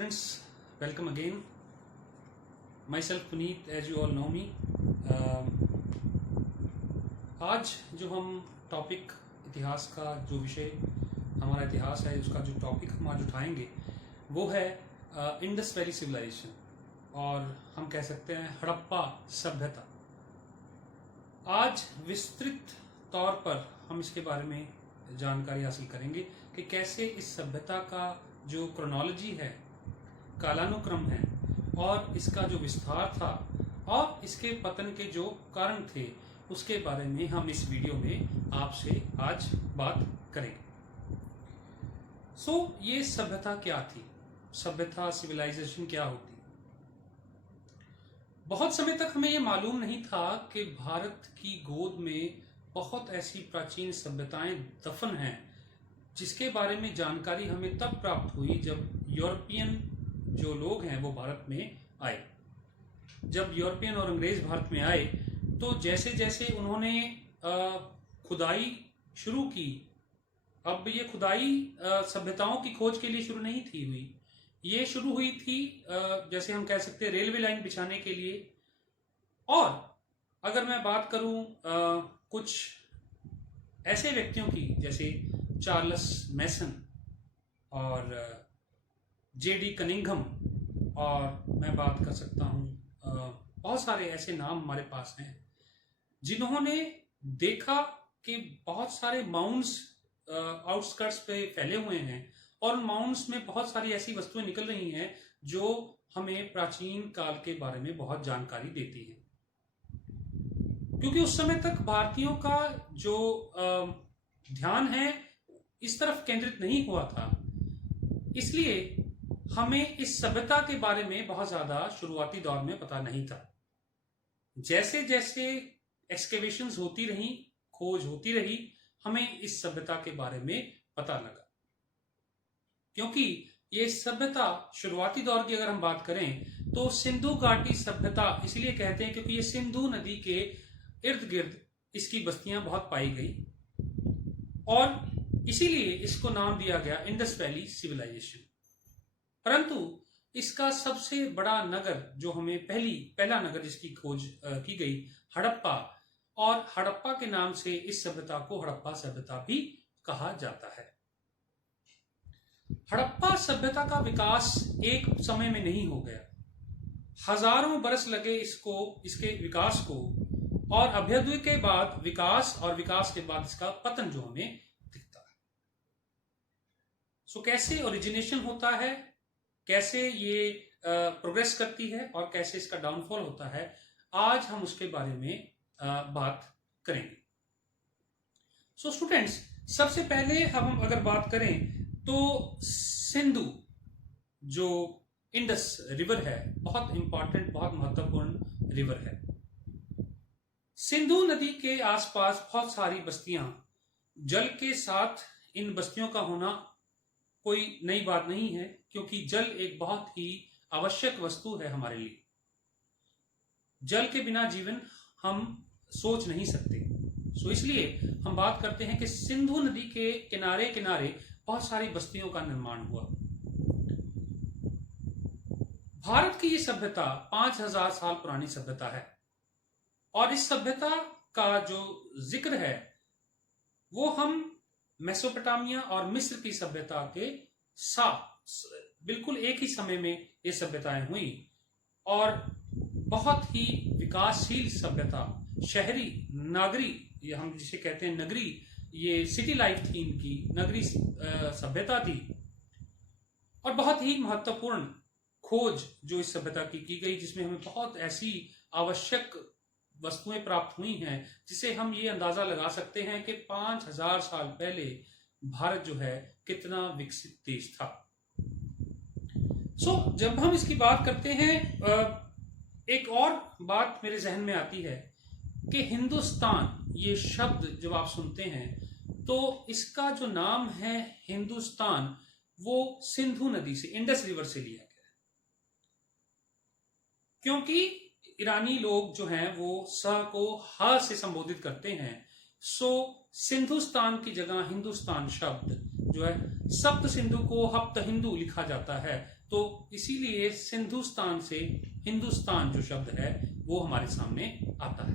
students, welcome again. Myself Puneet, as you all know me. आज जो हम topic इतिहास का जो विषय हमारा इतिहास है उसका जो टॉपिक हम आज उठाएंगे वो है इंडस वैली सिविलाइजेशन और हम कह सकते हैं हड़प्पा सभ्यता। आज विस्तृत तौर पर हम इसके बारे में जानकारी हासिल करेंगे कि कैसे इस सभ्यता का जो क्रोनोलॉजी है, कालानुक्रम है और इसका जो विस्तार था और इसके पतन के जो कारण थे उसके बारे में हम इस वीडियो में आपसे आज बात करेंगे। ये सभ्यता क्या थी? सभ्यता, सिविलाइजेशन क्या होती? बहुत समय तक हमें यह मालूम नहीं था कि भारत की गोद में बहुत ऐसी प्राचीन सभ्यताएं दफन हैं जिसके बारे में जानकारी हमें तब प्राप्त हुई जब यूरोपियन जो लोग हैं वो भारत में आए। जब यूरोपियन और अंग्रेज भारत में आए तो जैसे जैसे उन्होंने खुदाई शुरू की, अब ये खुदाई सभ्यताओं की खोज के लिए शुरू नहीं थी हुई, ये शुरू हुई थी जैसे हम कह सकते हैं रेलवे लाइन बिछाने के लिए। और अगर मैं बात करूं कुछ ऐसे व्यक्तियों की जैसे चार्ल्स मैसन और जेडी कनिंघम, और मैं बात कर सकता हूं बहुत सारे ऐसे नाम हमारे पास हैं जिन्होंने देखा कि बहुत सारे माउंट्स आउटस्कर्ट्स पे फैले हुए हैं और उन माउंट्स में बहुत सारी ऐसी वस्तुएं निकल रही हैं जो हमें प्राचीन काल के बारे में बहुत जानकारी देती है। क्योंकि उस समय तक भारतीयों का जो ध्यान है इस तरफ केंद्रित नहीं हुआ था, इसलिए हमें इस सभ्यता के बारे में बहुत ज्यादा शुरुआती दौर में पता नहीं था। जैसे जैसे एक्सकेवेशंस होती रही, खोज होती रही, हमें इस सभ्यता के बारे में पता लगा। क्योंकि ये सभ्यता शुरुआती दौर की अगर हम बात करें तो सिंधु घाटी सभ्यता इसलिए कहते हैं क्योंकि ये सिंधु नदी के इर्द गिर्द इसकी बस्तियां बहुत पाई गई और इसीलिए इसको नाम दिया गया इंडस वैली सिविलाइजेशन। परंतु इसका सबसे बड़ा नगर जो हमें पहला नगर जिसकी खोज की गई हड़प्पा, और हड़प्पा के नाम से इस सभ्यता को हड़प्पा सभ्यता भी कहा जाता है। हड़प्पा सभ्यता का विकास एक समय में नहीं हो गया, हजारों बरस लगे इसके विकास को, और अभ्युदय के बाद विकास और विकास के बाद इसका पतन जो हमें दिखता है। कैसे ओरिजिनेशन होता है, कैसे ये प्रोग्रेस करती है और कैसे इसका डाउनफॉल होता है, आज हम उसके बारे में बात करेंगे। स्टूडेंट्स, सबसे पहले हम अगर बात करें तो सिंधु जो इंडस रिवर है बहुत इंपॉर्टेंट, बहुत महत्वपूर्ण रिवर है। सिंधु नदी के आसपास बहुत सारी बस्तियां, जल के साथ इन बस्तियों का होना कोई नई बात नहीं है क्योंकि जल एक बहुत ही आवश्यक वस्तु है हमारे लिए। जल के बिना जीवन हम सोच नहीं सकते। इसलिए हम बात करते हैं कि सिंधु नदी के किनारे किनारे बहुत सारी बस्तियों का निर्माण हुआ। भारत की ये सभ्यता 5000 साल पुरानी सभ्यता है और इस सभ्यता का जो जिक्र है वो हम मेसोपोटामिया और मिस्र की सभ्यता के साथ बिल्कुल एक ही समय में ये सभ्यताएं हुई और बहुत ही विकासशील सभ्यता, शहरी नागरी, ये हम जिसे कहते हैं नगरी, ये सिटी लाइफ थी, इनकी नगरी सभ्यता थी। और बहुत ही महत्वपूर्ण खोज जो इस सभ्यता की गई जिसमें हमें बहुत ऐसी आवश्यक वस्तुएं प्राप्त हुई हैं जिसे हम ये अंदाजा लगा सकते हैं कि 5000 साल पहले भारत जो है कितना विकसित देश था। जब हम इसकी बात करते हैं एक और बात मेरे जहन में आती है कि हिंदुस्तान, ये शब्द जब आप सुनते हैं तो इसका जो नाम है हिंदुस्तान वो सिंधु नदी से, इंडस रिवर से लिया गया है। क्योंकि ईरानी लोग जो हैं वो स को ह से संबोधित करते हैं, सिंधुस्तान की जगह हिंदुस्तान शब्द जो है सप्त सिंधु को हप्त हिंदू लिखा जाता है, तो इसीलिए सिंधुस्तान से हिंदुस्तान जो शब्द है वो हमारे सामने आता है।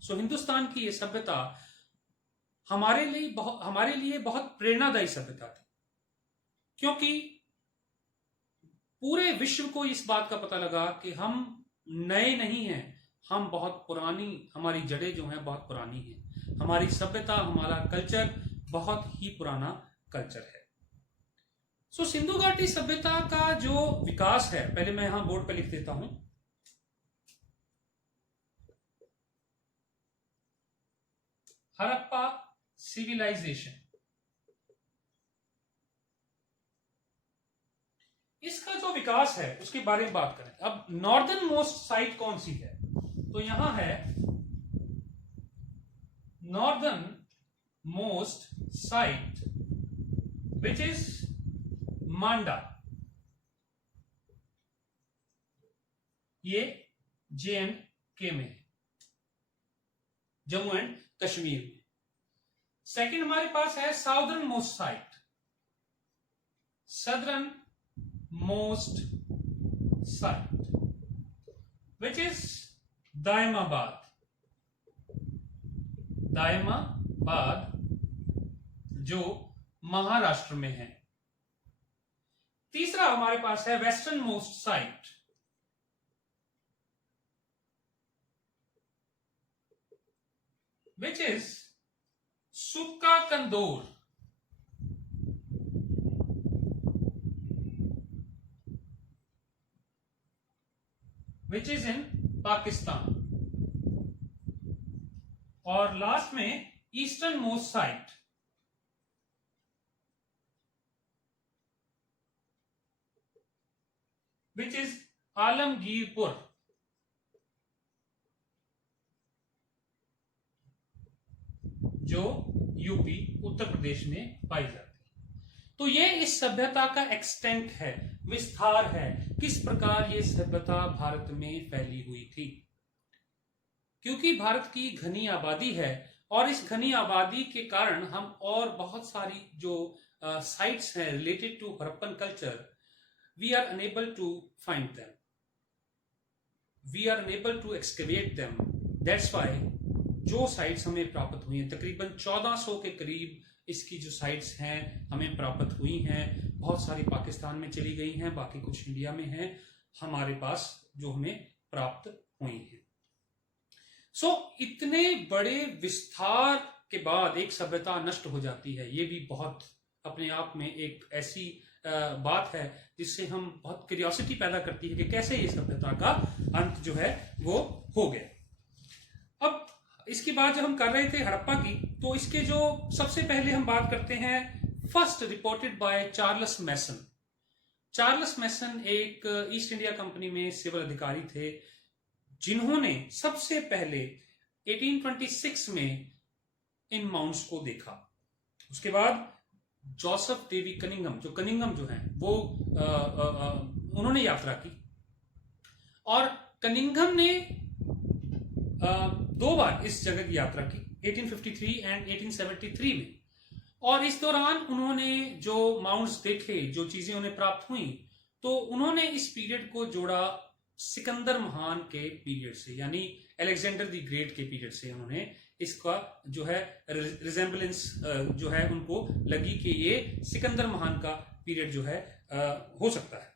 सो हिंदुस्तान की ये सभ्यता हमारे लिए बहुत प्रेरणादायी सभ्यता थी, क्योंकि पूरे विश्व को इस बात का पता लगा कि हम नए नहीं हैं, हम बहुत पुरानी, हमारी जड़ें जो हैं बहुत पुरानी हैं, हमारी सभ्यता, हमारा कल्चर बहुत ही पुराना कल्चर है। सो सिंधु घाटी सभ्यता का जो विकास है, पहले मैं यहां बोर्ड पे लिख देता हूं। हड़प्पा सिविलाइजेशन, इसका जो विकास है उसके बारे में बात करें। अब नॉर्दर्न मोस्ट साइट कौन सी है, तो यहां है northernmost site which is Manda, ये JNK में है, जम्मू एंड कश्मीर में। सेकंड हमारे पास है southern most site, southern most site which is Daimabad, जो महाराष्ट्र में है। तीसरा हमारे पास है western most site, which is सुक्का कंदोर, विच इज इन पाकिस्तान। और लास्ट में eastern most site, which is Alamgirpur, जो यूपी उत्तर प्रदेश में पाई जाती है। तो ये इस सभ्यता का एक्सटेंट है, विस्तार है, किस प्रकार ये सभ्यता भारत में फैली हुई थी। क्योंकि भारत की घनी आबादी है और इस घनी आबादी के कारण हम और बहुत सारी जो साइट्स हैं related to Harappan culture, we are unable to find them, we are unable to excavate them. That's why जो साइट्स हमें प्राप्त हुई हैं, तकरीबन 1400 के करीब इसकी जो साइट्स हैं हमें प्राप्त हुई हैं। बहुत सारी पाकिस्तान में चली गई हैं, बाकी कुछ इंडिया में हैं, हमारे पास जो हमें प्राप्त हुई हैं। सो इतने बड़े विस्तार के बाद एक सभ्यता नष्ट हो जाती है, ये भी बहुत अपने आप में एक ऐसी बात है जिससे हम बहुत क्यूरियोसिटी पैदा करती है कि कैसे ये सभ्यता का अंत जो है वो हो गया। अब इसकी बात जब हम कर रहे थे हड़प्पा की, तो इसके जो सबसे पहले हम बात करते हैं first reported by Charles Masson. Charles Masson एक ईस्ट इंडिया कंपनी में सिविल अधिकारी थे, जिन्होंने सबसे पहले 1826 में इन माउंट्स को देखा। उसके बाद जोसेफ डेवी कनिंघम जो हैं वो उन्होंने यात्रा की, और कनिंघम ने 2 बार इस जगह की यात्रा की, 1853 एंड 1873 में। और इस दौरान उन्होंने जो माउंट्स देखे, जो चीजें उन्हें प्राप्त हुई, तो उन्होंने इस पीरियड को जोड़ा सिकंदर महान के पीरियड से, यानी अलेक्जेंडर द ग्रेट के पीरियड से। उन्होंने इसका जो है रिजेम्बलेंस जो है उनको लगी कि ये सिकंदर महान का पीरियड जो है हो सकता है।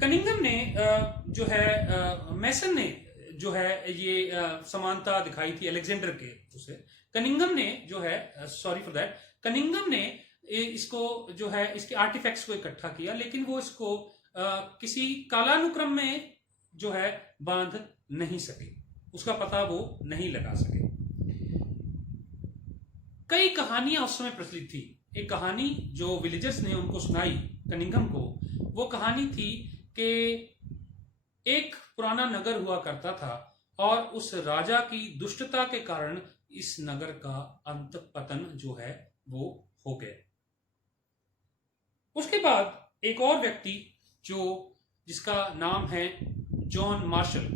कनिंघम ने जो है मैसन ने जो है ये समानता दिखाई थी अलेक्जेंडर के उसे। कनिंघम ने जो है कनिंघम ने इसको जो है इसके आर्टिफैक्ट्स को इकट्ठा किया, लेकिन वो इसको किसी कालानुक्रम में जो है बांध नहीं सके, उसका पता वो नहीं लगा सके। कई कहानियां उस समय प्रचलित थी। एक कहानी जो विलेजर्स ने उनको सुनाई कनिंघम को, वो कहानी थी कि एक पुराना नगर हुआ करता था और उस राजा की दुष्टता के कारण इस नगर का अंत पतन जो है वो हो गया। उसके बाद एक और व्यक्ति जिसका नाम है जॉन मार्शल,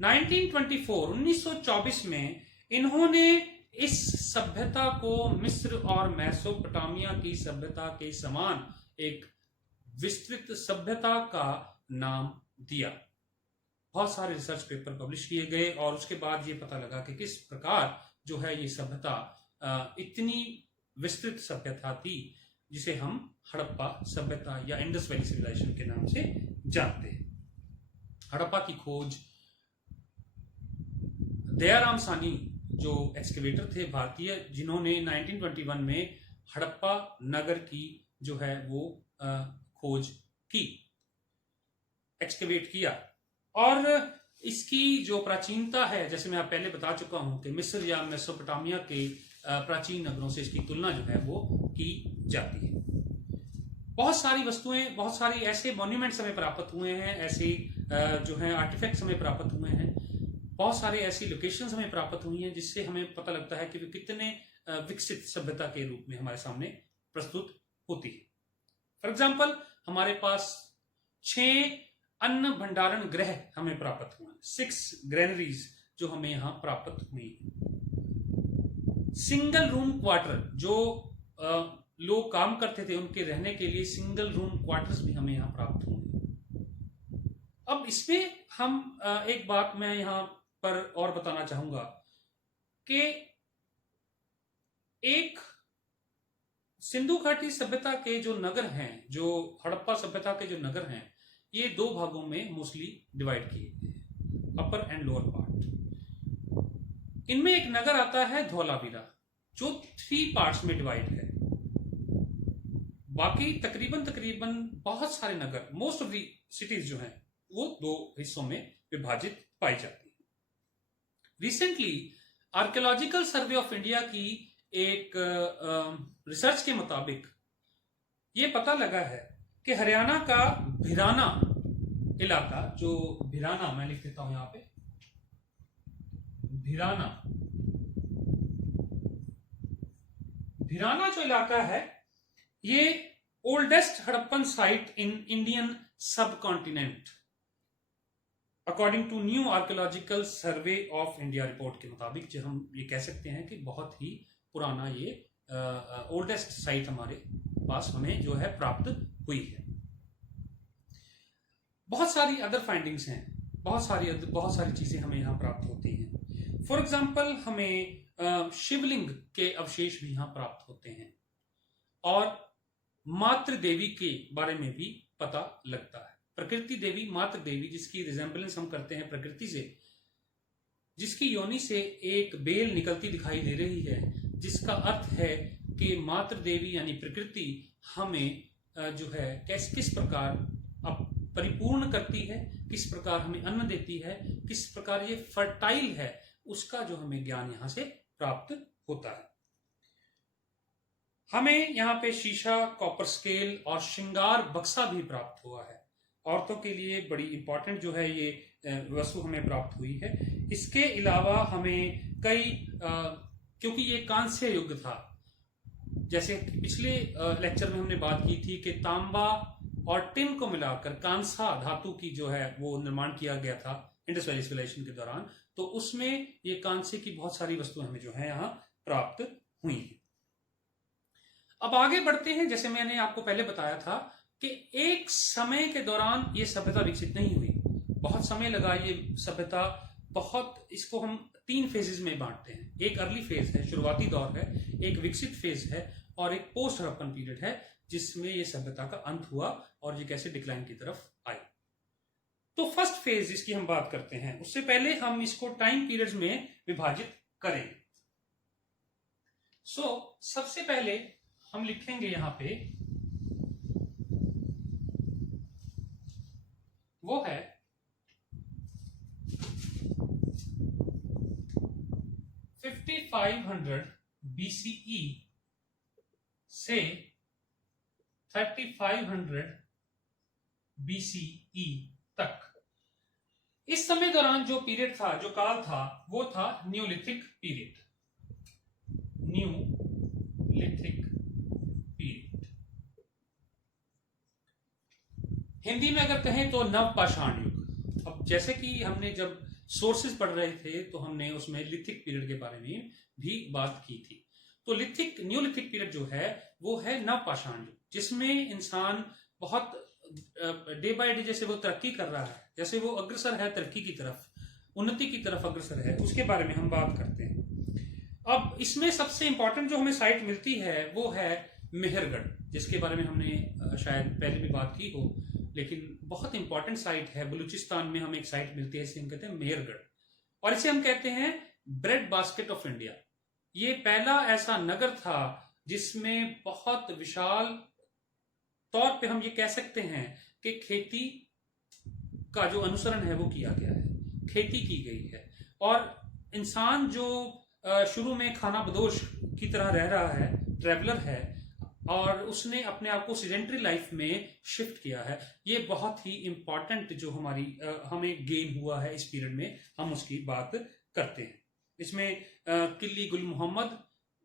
1924 में इन्होंने इस सभ्यता को मिस्र और मेसोपोटामिया की सभ्यता के समान एक विस्तृत सभ्यता का नाम दिया। बहुत सारे रिसर्च पेपर पब्लिश किए गए और उसके बाद ये पता लगा कि किस प्रकार जो है ये सभ्यता इतनी विस्तृत सभ्यता थी, जिसे हम हड़प्पा सभ्यता या इंडस वैली सिविलाइजेशन के नाम से जानते हैं। हड़प्पा की खोज दयाराम सानी जो एक्सकेवेटर थे भारतीय, जिन्होंने 1921 में हड़प्पा नगर की जो है वो खोज की, एक्सकेवेट किया। और इसकी जो प्राचीनता है, जैसे मैं आप पहले बता चुका हूं कि मिस्र या मेसोपोटामिया के प्राचीन नगरों से इसकी तुलना जो है वो की जाती है। बहुत सारी वस्तुएं, बहुत सारी ऐसे मॉन्यूमेंट्स हमें प्राप्त हुए हैं, ऐसे जो है आर्टिफैक्ट्स हमें प्राप्त हुए हैं, बहुत सारे ऐसी लोकेशंस हमें प्राप्त हुई हैं जिससे हमें पता लगता है कि वे कितने विकसित सभ्यता के रूप में हमारे सामने प्रस्तुत होती है। फॉर एग्जाम्पल, हमारे पास 6 अन्न भंडारण गृह हमें प्राप्त हुए, 6 ग्रेनरीज जो हमें यहां प्राप्त हुई है। सिंगल रूम क्वार्टर, जो लोग काम करते थे उनके रहने के लिए सिंगल रूम क्वार्टर्स भी हमें यहां प्राप्त हुए। अब इसमें हम एक बात मैं यहां पर और बताना चाहूंगा कि एक सिंधु घाटी सभ्यता के जो नगर हैं, जो हड़प्पा सभ्यता के जो नगर हैं, ये 2 भागों में मोस्टली डिवाइड किए गए हैं, अपर एंड लोअर पार्ट। इनमें एक नगर आता है धौलावीरा जो 3 पार्ट्स में डिवाइड है। बाकी तकरीबन बहुत सारे नगर, मोस्ट ऑफ दी सिटीज जो हैं वो 2 हिस्सों में विभाजित पाई जाती है। Recently archaeological survey of India की एक रिसर्च के मुताबिक ये पता लगा है कि हरियाणा का भिराना इलाका, जो भिराना मैं लिख देता हूं यहां पे, भिराना जो इलाका है ये oldest Harappan site in Indian subcontinent according to new archaeological survey of India report के मुताबिक, जो हम ये कह सकते हैं कि बहुत ही पुराना ये ओल्डेस्ट साइट हमारे पास हमें जो है प्राप्त हुई है। बहुत सारी अदर फाइंडिंग्स हैं, बहुत सारी चीजें हमें यहाँ प्राप्त होती हैं। फॉर एग्जाम्पल, हमें शिवलिंग के अवशेष भी यहाँ प्राप्त होते हैं और मातृ देवी के बारे में भी पता लगता है। प्रकृति देवी, मातृ देवी, जिसकी रिजेंबलेंस हम करते हैं प्रकृति से, जिसकी योनि से एक बेल निकलती दिखाई दे रही है, जिसका अर्थ है कि मातृ देवी यानी प्रकृति हमें जो है किस प्रकार परिपूर्ण करती है, किस प्रकार हमें अन्न देती है, किस प्रकार ये फर्टाइल है, उसका जो हमें ज्ञान यहां से प्राप्त होता है। हमें यहाँ पे शीशा, कॉपर स्केल और श्रृंगार बक्सा भी प्राप्त हुआ है। औरतों के लिए बड़ी इंपॉर्टेंट जो है ये वस्तु हमें प्राप्त हुई है। इसके अलावा हमें कई क्योंकि ये कांस्य युग था, जैसे पिछले लेक्चर में हमने बात की थी कि तांबा और टिन को मिलाकर कांसा धातु की जो है वो निर्माण किया गया था इंडस वैली सिविलाइजेशन के दौरान, तो उसमें ये कांसे की बहुत सारी वस्तुएं हमें जो है यहाँ प्राप्त हुई हैं। अब आगे बढ़ते हैं। जैसे मैंने आपको पहले बताया था कि एक समय के दौरान ये सभ्यता विकसित नहीं हुई, बहुत समय लगा ये सभ्यता, इसको हम 3 फेजेस में बांटते हैं। एक अर्ली फेज है, शुरुआती दौर है, एक विकसित फेज है और एक पोस्ट हड़प्पन पीरियड है, जिसमें ये सभ्यता का अंत हुआ और ये कैसे डिक्लाइन की तरफ आई। तो फर्स्ट फेज जिसकी हम बात करते हैं, उससे पहले हम इसको टाइम पीरियड्स में विभाजित करेंगे। सबसे पहले हम लिखेंगे यहां पे, वो है 5500 BCE से 3500 BCE तक। इस समय दौरान जो पीरियड था, जो काल था, वो था Neolithic period. Neolithic period Hindi में अगर कहें तो नवपाषाण युग। अब जैसे कि हमने जब सोर्सेज पढ़ रहे थे तो हमने उसमें लिथिक पीरियड के बारे में भी बात की थी। तो न्यूलिथिक पीरियड जो है वो है नवपाषाण युग, जिसमें इंसान बहुत डे बाय डे जैसे वो तरक्की कर रहा है, जैसे वो अग्रसर है तरक्की की तरफ, उन्नति की तरफ अग्रसर है, उसके बारे में हम बात करते हैं। अब इसमें सबसे इंपॉर्टेंट जो हमें साइट मिलती है वो है मेहरगढ़, जिसके बारे में हमने शायद पहले भी बात की हो, लेकिन बहुत इंपॉर्टेंट साइट है। बलूचिस्तान में हमें एक साइट मिलती है, इसे हम कहते हैं मेहरगढ़, और इसे हम कहते हैं ब्रेड बास्केट ऑफ इंडिया। ये पहला ऐसा नगर था जिसमें बहुत विशाल तौर पे हम ये कह सकते हैं कि खेती का जो अनुसरण है वो किया गया है, खेती की गई है, और इंसान जो शुरू में खाना बदोश की तरह रह रहा है, ट्रैवलर है, और उसने अपने आप को सीडेंटरी लाइफ में शिफ्ट किया है। ये बहुत ही इंपॉर्टेंट जो हमें गेन हुआ है इस पीरियड में, हम उसकी बात करते हैं। इसमें किली गुल मोहम्मद,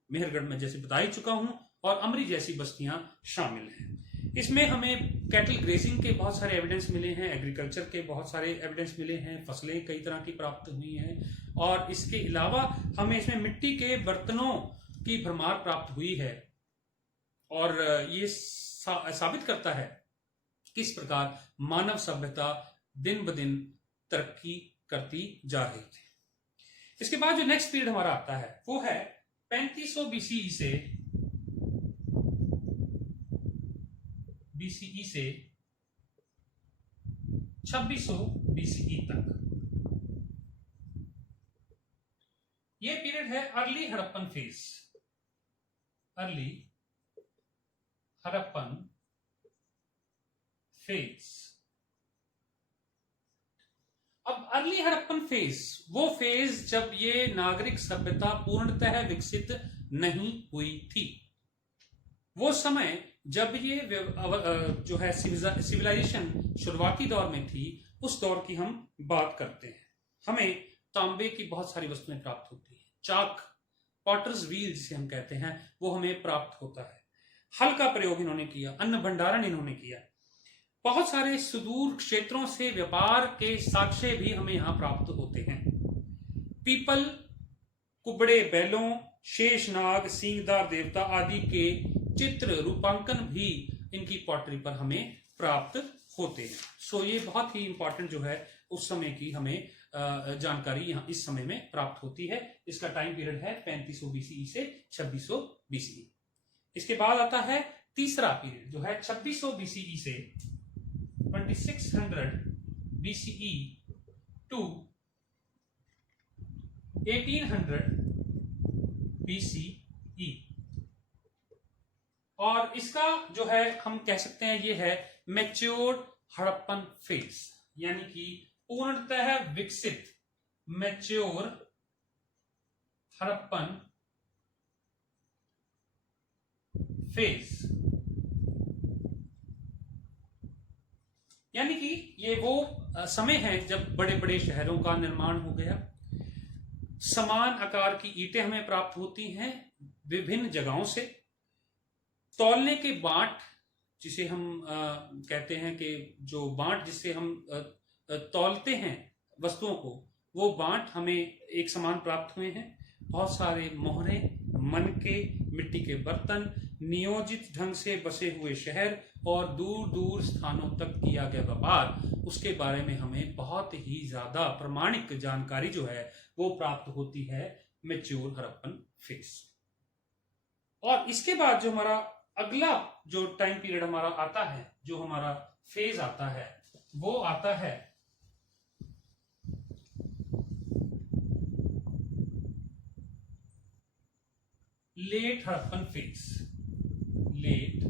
मेहरगढ़ में जैसे बता ही चुका हूं, और अमरी जैसी बस्तियां शामिल हैं। इसमें हमें कैटल ग्रेजिंग के बहुत सारे एविडेंस मिले हैं, एग्रीकल्चर के बहुत सारे एविडेंस मिले हैं, फसलें कई तरह की प्राप्त हुई हैं, और इसके अलावा हमें इसमें मिट्टी के बर्तनों की भरमार प्राप्त हुई है, और ये साबित करता है किस प्रकार मानव सभ्यता दिन ब दिन तरक्की करती जा रही थी। इसके बाद जो नेक्स्ट पीरियड हमारा आता है वो है 3500 बीसीई से 2600 बीसीई तक। ये पीरियड है early Harappan phase, early Harappan phase. अब अर्ली हड़प्पन फेज वो फेज जब ये नागरिक सभ्यता पूर्णतः विकसित नहीं हुई थी, वो समय जब ये जो है सिविलाइजेशन शुरुआती दौर में थी, उस दौर की हम बात करते हैं। हमें तांबे की बहुत सारी वस्तुएं प्राप्त होती हैं, चाक, पॉटर्स व्हील जिसे हम कहते हैं, वो हमें प्राप्त होता है। हल का प्रयोग इन्होंने किया, अन्न भंडारण इन्होंने किया, बहुत सारे सुदूर क्षेत्रों से व्यापार के साक्ष्य भी हमें यहां प्राप्त होते हैं। पीपल, कुबड़े बैलों, शेषनाग, सींगदार देवता आदि के चित्र रूपांकन भी इनकी पॉटरी पर हमें प्राप्त होते हैं। सो ये बहुत ही इंपॉर्टेंट जो है उस समय की हमें जानकारी यहाँ इस समय में प्राप्त होती है। इसका टाइम पीरियड है 3500 बीसीई से 2600 बीसीई। इसके बाद आता है तीसरा पीरियड जो है 2600 बीसीई से 2600 बीसीई टू 1800 बीसीई, और इसका जो है हम कह सकते हैं ये है मैच्योर्ड हड़प्पन फेज, यानी कि पूर्णतः विकसित मैच्योर हड़प्पन फेज। यानी कि ये वो समय है जब बड़े बड़े शहरों का निर्माण हो गया, समान आकार की ईंटें हमें प्राप्त होती हैं विभिन्न जगहों से, तौलने के बांट जिसे हम कहते हैं कि जो बांट जिससे हम तौलते हैं वस्तुओं को, वो बांट हमें एक समान प्राप्त हुए हैं। बहुत सारे मोहरे, मनके, मिट्टी के बर्तन, नियोजित ढंग से बसे हुए शहर और दूर दूर स्थानों तक किया गया व्यापार, उसके बारे में हमें बहुत ही ज्यादा प्रमाणिक जानकारी जो है वो प्राप्त होती है मैच्योर हड़प्पन फेज। और इसके बाद जो हमारा अगला जो टाइम पीरियड हमारा आता है, जो हमारा फेज आता है, वो आता है late Harappan phase, late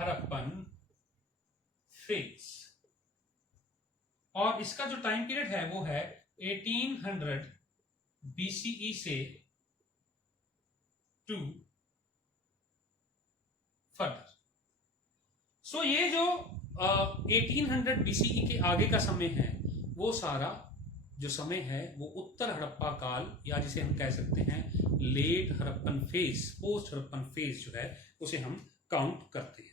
Harappan phase. और इसका जो टाइम पीरियड है वो है 1800 बीसीई से टू फर्दर। सो ये जो 1800 बीसीई के आगे का समय है, वो सारा जो समय है वो उत्तर हड़प्पा काल, या जिसे हम कह सकते हैं late Harappan phase, post Harappan phase जो है उसे हम काउंट करते हैं।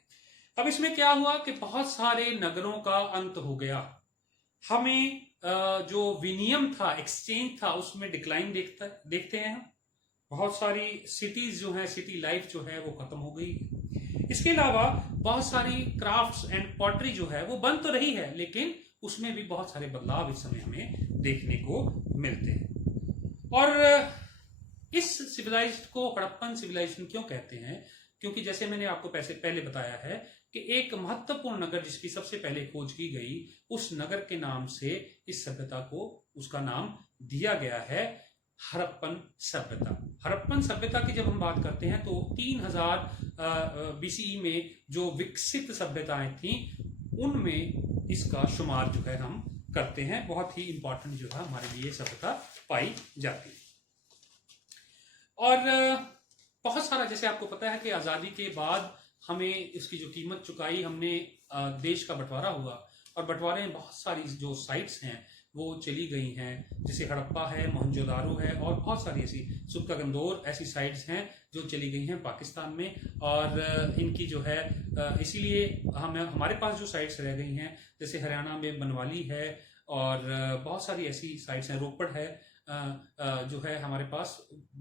अब इसमें क्या हुआ कि बहुत सारे नगरों का अंत हो गया, हमें जो विनियम था, एक्सचेंज था, उसमें डिक्लाइन देखते हैं हम। बहुत सारी सिटीज जो है, सिटी लाइफ जो है वो खत्म हो गई। इसके अलावा बहुत सारी क्राफ्ट्स एंड पॉटरी जो है वो बन तो रही है, लेकिन उसमें भी बहुत सारे बदलाव इस समय हमें देखने को मिलते हैं। और इस सिविलाइज्ड को हड़प्पन सिविलाइजेशन क्यों कहते हैं? क्योंकि जैसे मैंने आपको पहले बताया है कि एक महत्वपूर्ण नगर जिसकी सबसे पहले खोज की गई, उस नगर के नाम से इस सभ्यता को उसका नाम दिया गया है, हड़प्पन सभ्यता। हड़प्पन सभ्यता की जब हम बात करते हैं तो 3000 बीसीई में जो विकसित सभ्यताएं थी उनमें इसका शुमार जो है हम करते हैं। बहुत ही इंपॉर्टेंट जो है हमारे लिए सभ्यता पाई जाती है। और बहुत सारा, जैसे आपको पता है कि आज़ादी के बाद हमें इसकी जो कीमत चुकाई, हमने देश का बंटवारा हुआ और बंटवारे में बहुत सारी जो साइट्स हैं वो चली गई हैं, जैसे हड़प्पा है, मोहनजोदारो है और बहुत सारी ऐसी सुक्कागंदोर ऐसी साइट्स हैं जो चली गई हैं पाकिस्तान में। और इनकी जो है इसीलिए हमारे पास जो साइट्स रह गई हैं, जैसे हरियाणा में बनवाली है और बहुत सारी ऐसी साइट्स हैं, रोपड़ है जो है हमारे पास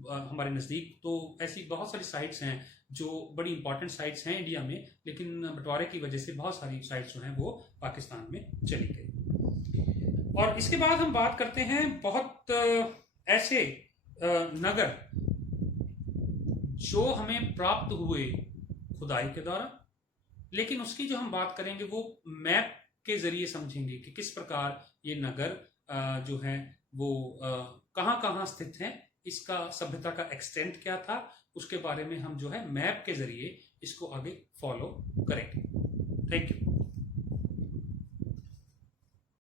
हमारे नज़दीक। तो ऐसी बहुत सारी साइट्स हैं जो बड़ी इंपॉर्टेंट साइट्स हैं इंडिया में, लेकिन बंटवारे की वजह से बहुत सारी साइट्स जो हैं वो पाकिस्तान में चली गई। और इसके बाद हम बात करते हैं बहुत ऐसे नगर जो हमें प्राप्त हुए खुदाई के द्वारा, लेकिन उसकी जो हम बात करेंगे वो मैप के जरिए समझेंगे कि किस प्रकार ये नगर जो है वो कहाँ कहाँ स्थित हैं, इसका सभ्यता का एक्सटेंट क्या था, उसके बारे में हम जो है मैप के जरिए इसको आगे फॉलो करेंगे।